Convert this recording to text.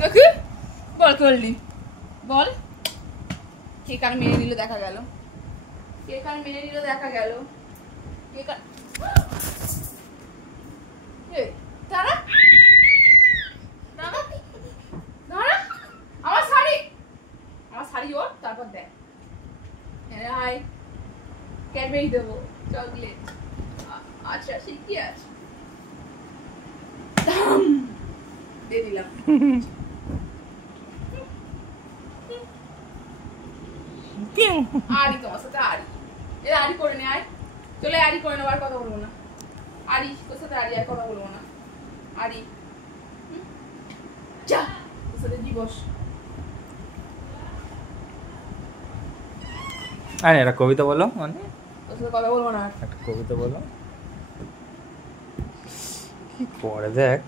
দেখি বল করলি বল। কে কার মেনে নিল দেখা গেল, কে কার মেনে নিল দেখা গেল, কে কার দাঁড়া দাঁড়া দাঁড়া, আমার শাড়ি, আমার শাড়ি ওর, তারপর দেখ আয় ক্যাডবেরি দেবো, চকলেট। আচ্ছা সে কি আছে, দিয়ে দিলাম। আরি তোমার সাথে আরি, এ আরি করে নে, আয় চলে আরি করে নেবার কথা বলবো না। আরি তোর সাথে আরি আর কথা বলবো না। আরি যা তোর সাথে দিবস। আরে একটা কবিতা বলো, মানে তোর সাথে কথা বলবো না। একটা কবিতা বলো। কি করে দেখ।